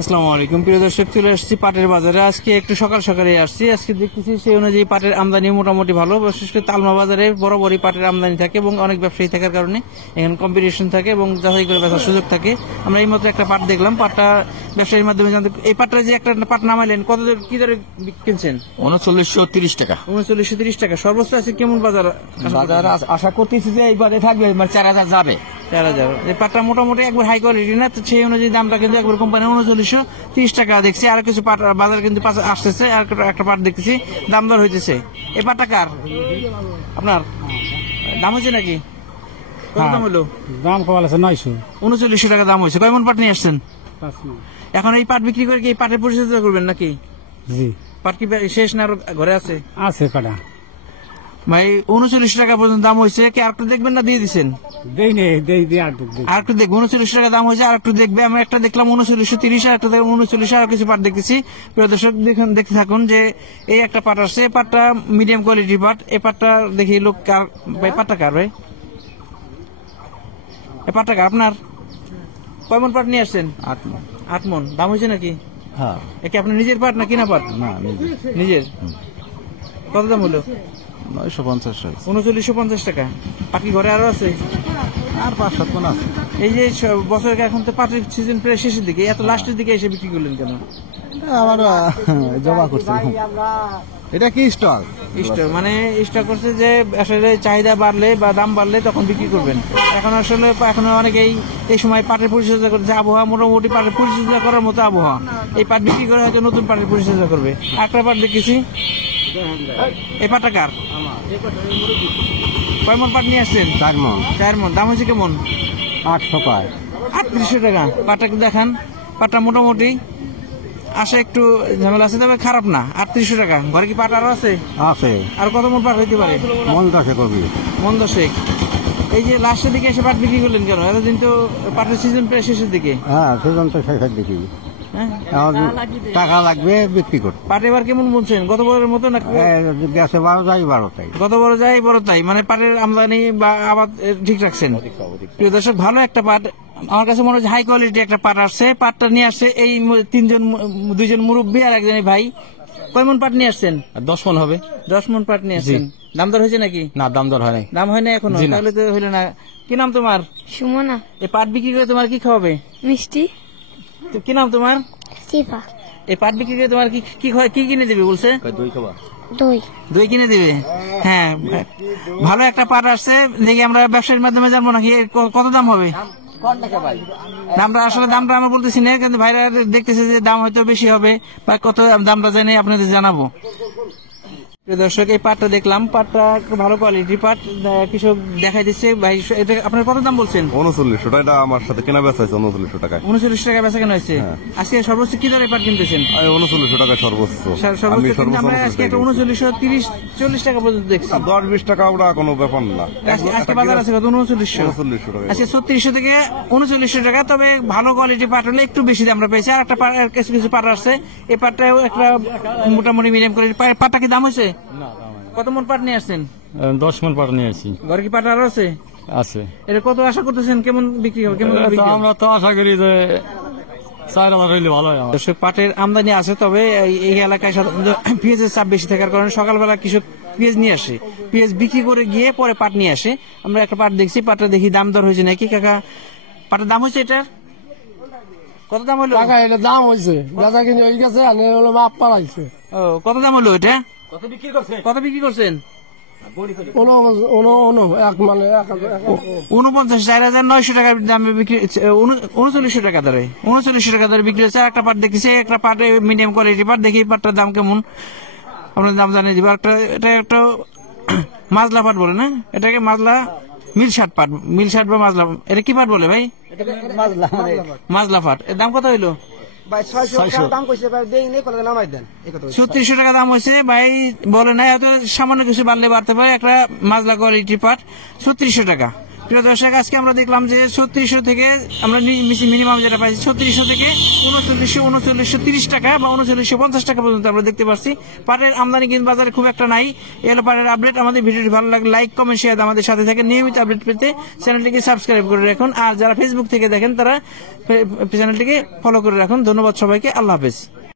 আসসালামু আলাইকুম প্রিয় দর্শক, চলে আসছি পাটের বাজারে। আজকে একটু সকাল সকালে আসছি। আজকে দেখতেছি সেই অনুযায়ী পাটের আমদানি মোটামুটি ভালো। বিশেষ করে তালমা বাজারে বরাবরই পাটের আমদানি থাকে এবং অনেক ব্যবসায়ী থাকার কারণে এখানে কম্পিটিশন থাকে এবং যাচাই করে বেচার সুযোগ থাকে। আমরা এই মাত্র একটা পাট দেখলাম, পাটটা ব্যবসায়ীর মাধ্যমে জানতে। এই পাটটা যে একটা পাট নামাইলেন, কত কি দরে কিনছেন? 3930 টাকা। 3930 টাকা সর্বোচ্চ আছে। কেমন বাজার? বাজার আশা করতেছি যে এইবারে থাকবে, মানে 4000 যাবে। 4000। এই পাটটা মোটামুটি একবার হাই কোয়ালিটি না, তো সেই অনুযায়ী দামটা কিন্তু একবার কোম্পানি 3930 টাকা দেখছি। আর কিছু পাট বাজার কিন্তু আসতেছে, আর একটা পাট দেখতেছি দাম দর হইতেছে। এই পাটটা কার? আপনার দাম হয়েছে নাকি? কত দাম হলো? দাম কমাল আছে 900। 3900 টাকা দাম হয়েছে। কয়মন পাট নিয়ে আসছেন? এখন এই পাট বিক্রি করে কি এই পাটের পরিচর্যা করবেন নাকি? জি। পাট কি শেষ না আরো ঘরে আছে? আছে কাটা ভাই 3900 টাকা পর্যন্ত দাম হয়েছে। কি আর একটু দেখবেন না দিয়ে দিচ্ছেন? দেই নেই, দেই আর একটু দেখবো। 3900 টাকা দাম হয়েছে, আর একটু দেখবে। আমরা একটা দেখলাম 3930, আর একটা দেখলাম 3900, আর কিছু পাট দেখতেছি। প্রিয় দর্শক দেখুন, দেখতে থাকুন যে এই একটা পাট আসছে। এই পাটটা মিডিয়াম কোয়ালিটির পাট। এই পাটটা দেখি লোক কার ভাই? পাটটা কার ভাই? এই পাটটা কার আপনার? কয় মন পাট নিয়ে আসছেন? 8 মন। দাম হয়েছে নাকি? হ্যাঁ। একে আপনার নিজের পাট না কিনা পাট? না, নিজের। কত দাম হলো? 950। 3950 টাকা। পাট কি ঘরে আরো আছে? আর 5-7 মন আছে। এই যে বছরের এখন তো পাটের সিজন প্রায় শেষের দিকে, এত লাস্টের দিকে এসে বিক্রি করলেন কেন? আমার জমা করছে। এটা কি স্টক? স্টক মানে স্টক করছে যে আসলে চাহিদা বাড়লে বা দাম বাড়লে তখন বিক্রি করবেন। এখন আসলে এখনো অনেকেই এই সময় পাটের পরিচর্যা করছে। আবহাওয়া মোটামুটি পাটের পরিচর্যা করার মতো আবহাওয়া। এই পাট বিক্রি করে হয়তো নতুন পাটের পরিচর্যা করবে। একটা পাট দেখেছি। এই পাটটা কার? কয় মন পাট নিয়ে আসছেন? 4 মন। 4 মন। দাম হচ্ছে কেমন? 800 পায়। 3800 টাকা। পাটটা একটু দেখান। পাটটা মোটামুটি আসে, একটু ঝামেলা আছে, তবে খারাপ না। 3800 টাকা। ঘরে কি পাট আরো আছে? আছে। আর কত মন পাট হইতে পারে? মন 10 কবি। মন 10। এই যে লাস্টের দিকে এসে পাট বিক্রি করলেন কেন? এতদিন তো পাটের সিজন প্রায় শেষের দিকে। হ্যাঁ, সেজনটা শেষের দিকে। হ্যাঁ, এখন টাকা লাগবে বিক্রি করতে। পাট এবার কেমন বলছেন? গত বছরের মতো না? গ্যাসে 12 যাই 12 তাই। গত বড় যাই বড় তাই, মানে পাটের আমদানি বা আবাদ ঠিক রাখছেন। প্রিয় দর্শক, ভালো একটা পাট আমার কাছে মনে হচ্ছে হাই কোয়ালিটি একটা পাট আসছে। পাটটা নিয়ে আসছে এই দুইজন মুরব্বী আর একজন ভাই। কয় মন পাট নিয়ে আসছেন? 10 মন হবে। 10 মন পাট নিয়ে আসছেন। দাম দর হয়েছে নাকি? না, দাম দর হয় নাই। দাম হয় না এখনো? তাহলে তো হইলো না। কি নাম তোমার? সুমনা। এই পাট বিক্রি করে তোমার কি খাওয়াবে? মিষ্টি। তো কি নাম তোমার? সিফা। এই পাট বিক্রি করে তোমার কি কি কিনে দিবে বলছে? দই খাবা? দই কিনে দিবে। হ্যাঁ, ভালো একটা পাট আসছে। দেখি আমরা ব্যবসায়ীর মাধ্যমে জানবো নাকি কত দাম হবে। দামটা আসলে দামটা আমরা বলতেছি না, কিন্তু ভাইরা দেখতেছে যে দাম হয়তো বেশি হবে বা কত দামটা জানি আপনাদের জানাবো। দর্শক, এই পাটটা দেখলাম। পাটটা ভালো কোয়ালিটির পাট। কৃষক দেখাই দিচ্ছে। ভাই এটা আপনার কত দাম বলছেন? 3900 টাকা। এটা আমার সাথে কেনা বেচা হয়েছে 3900 টাকায়। 3900 টাকা বেচা কেন হয়েছে? আজকে সর্বোচ্চ কি দরে পাট কিনতেছেন? 3900 টাকা সর্বোচ্চ। সর্বোচ্চ আমরা আজকে একটা 3930-40 টাকা পর্যন্ত দেখছি। 10-20 টাকা ওটা কোনো ব্যাপার না। আজকে বাজার আছে কত? 3900 টাকা। আজকে 3600 থেকে 3900 টাকা। তবে ভালো কোয়ালিটির পাট হলে একটু বেশি আমরা পেয়েছি। আর একটা কিছু কিছু পাট আসছে। এই পাটটাও একটা মোটামুটি মিডিয়াম কোয়ালিটির পাটটা কি দাম হয়েছে? কত মন পাট নিয়ে আসছেন? 10 মন পাট নিয়ে আসি। ঘরে কি পাট আরো আছে? আছে। এটা কত আশা করতেছেন? কেমন বিক্রি হবে? কেমন আমরা তো আশা করি যে 4000 হইলে ভালো হয়। দর্শক, পাটের আমদানি আছে, তবে এই এলাকায় সাধারণত পেঁয়াজের চাপ বেশি থাকার কারণে সকালবেলা কৃষক পেঁয়াজ নিয়ে আসে। পেঁয়াজ বিক্রি করে গিয়ে পরে পাট নিয়ে আসে। আমরা একটা পাট দেখছি। পাটটা দেখি দাম দর হয়েছে নাকি। কাকা, পাটের দাম হয়েছে? এটার কত দাম হলো? টাকা এটা দাম হয়েছে, বেচা কিনে হয়ে গেছে, হলো মাপ পালাইছে। ও, কত দাম হলো এটা? কত বিক্রি করছেন? 49,900 টাকার দামে বিক্রি। 3900 টাকা ধরে 3900 টাকা ধরে বিক্রি হচ্ছে। একটা পাট দেখেছি, একটা পাটে মিডিয়াম কোয়ালিটি পাট। দেখি পাটটার দাম কেমন, আপনার দাম জানিয়ে দিব। এটা একটা মাজলা পাট বলে না? এটাকে মাজলা মিলশাট পাট, মিলশাট বা মাজলা। এটা কি পাট বলে ভাই? মাজলা পাট। এর দাম কত হইলো? 3600 টাকা দাম হয়েছে ভাই। বলে নাই হয়তো সামান্য কিছু বাড়লে বাড়তে পারে। একটা মাজলা কোয়ালিটির পাট 3600 টাকা। প্রিয় দর্শক, আজকে আমরা দেখলাম যে 3600 থেকে আমরা মিনিমাম যেটা পাইছি 3600 থেকে 3930 টাকা বা 3950 টাকা পর্যন্ত আমরা দেখতে পাচ্ছি। পাটের আমদানি কিন্তু বাজারে খুব একটা নাই। এলো পাটের আপডেট। আমাদের ভিডিওটি ভালো লাগলে লাইক, কমেন্ট, শেয়ার আমাদের সাথে থাকে। নিয়মিত আপডেট পেতে চ্যানেলটিকে সাবস্ক্রাইব করে রাখুন। আর যারা ফেসবুক থেকে দেখেন তারা চ্যানেলটিকে ফলো করে রাখুন। ধন্যবাদ সবাইকে। আল্লাহ হাফেজ।